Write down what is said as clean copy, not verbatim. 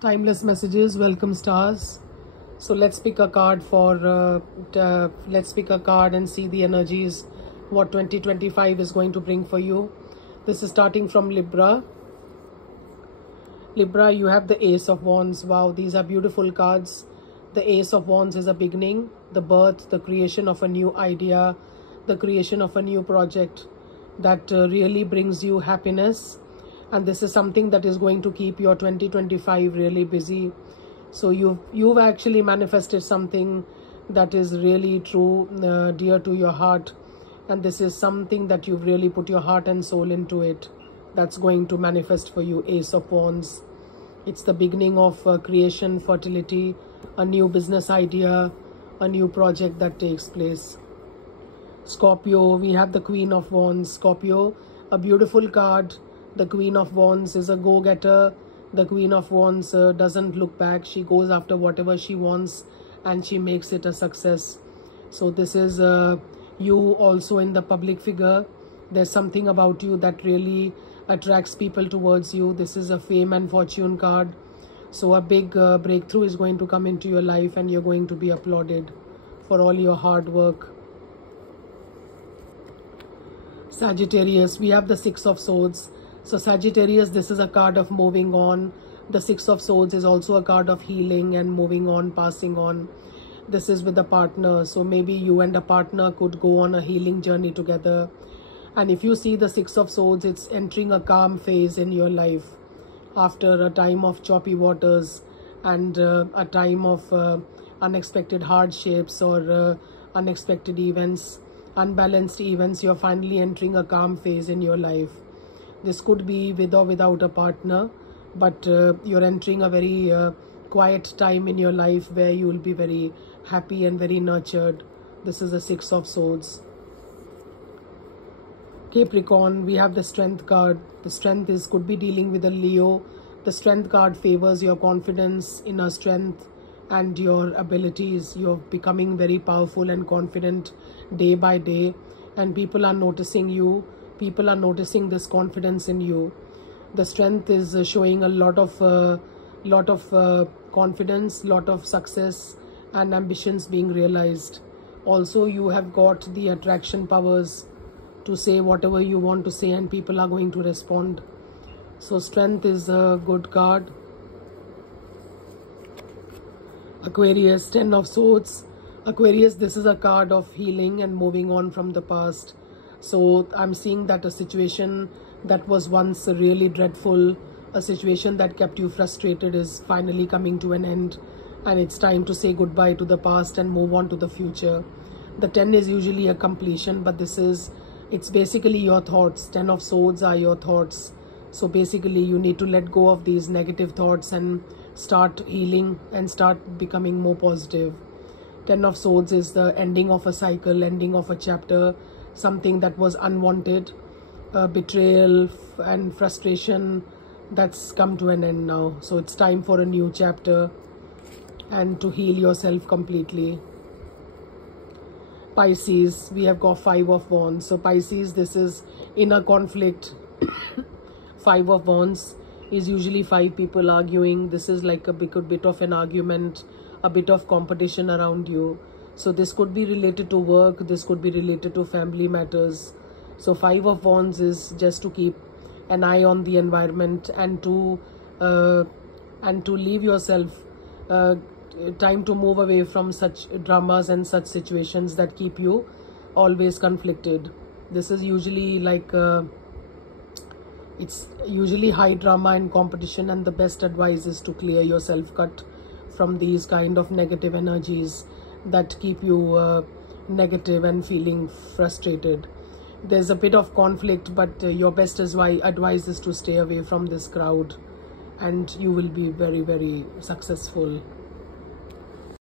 Timeless messages, welcome stars. So let's pick a card for let's pick a card and see the energies what 2025 is going to bring for you. This is starting from Libra. Libra, you have the Ace of Wands. Wow, these are beautiful cards. The Ace of Wands is a beginning, the birth, the creation of a new idea, the creation of a new project that really brings you happiness. And this is something that is going to keep your 2025 really busy. So you've actually manifested something that is really true, dear to your heart. And this is something that you've really put your heart and soul into it. That's going to manifest for you, Ace of Wands. It's the beginning of creation, fertility, a new business idea, a new project that takes place. Scorpio, we have the Queen of Wands. Scorpio, a beautiful card. The Queen of Wands is a go-getter. The Queen of Wands doesn't look back. She goes after whatever she wants and she makes it a success. So this is you also in the public figure. There's something about you that really attracts people towards you. This is a fame and fortune card. So a big breakthrough is going to come into your life and you're going to be applauded for all your hard work. Sagittarius, we have the Six of Swords. So Sagittarius, this is a card of moving on. The Six of Swords is also a card of healing and moving on, passing on. This is with a partner. So maybe you and a partner could go on a healing journey together. And if you see the Six of Swords, it's entering a calm phase in your life after a time of choppy waters and a time of unexpected hardships or unexpected events, unbalanced events. You're finally entering a calm phase in your life. This could be with or without a partner, but you're entering a very quiet time in your life where you will be very happy and very nurtured. This is the Six of Swords. Capricorn, we have the Strength card. The Strength could be dealing with a Leo. The Strength card favors your confidence, inner strength, and your abilities. You're becoming very powerful and confident day by day, and people are noticing you. People are noticing this confidence in you. The Strength is showing a lot of confidence, lot of success and ambitions being realized. Also, you have got the attraction powers to say whatever you want to say and people are going to respond. So Strength is a good card. Aquarius, Ten of Swords. Aquarius, this is a card of healing and moving on from the past. So I'm seeing that a situation that was once really dreadful, a situation that kept you frustrated, is finally coming to an end, and it's time to say goodbye to the past and move on to the future. The 10 is usually a completion, but it's basically your thoughts. 10 of Swords are your thoughts. So basically you need to let go of these negative thoughts and start healing and start becoming more positive. 10 of Swords is the ending of a cycle, ending of a chapter, something that was unwanted, betrayal and frustration that's come to an end now. So it's time for a new chapter and to heal yourself completely. Pisces, we have got Five of Wands. So Pisces, this is inner conflict. Five of Wands is usually five people arguing. This is like a bit of an argument, a bit of competition around you. So this could be related to work, this could be related to family matters. So Five of Wands is just to keep an eye on the environment and to leave yourself time to move away from such dramas and such situations that keep you always conflicted. This is usually like it's usually high drama and competition, and the best advice is to clear yourself, cut from these kind of negative energies that keep you negative and feeling frustrated. There's a bit of conflict, but your best advice is to stay away from this crowd and you will be very, very successful.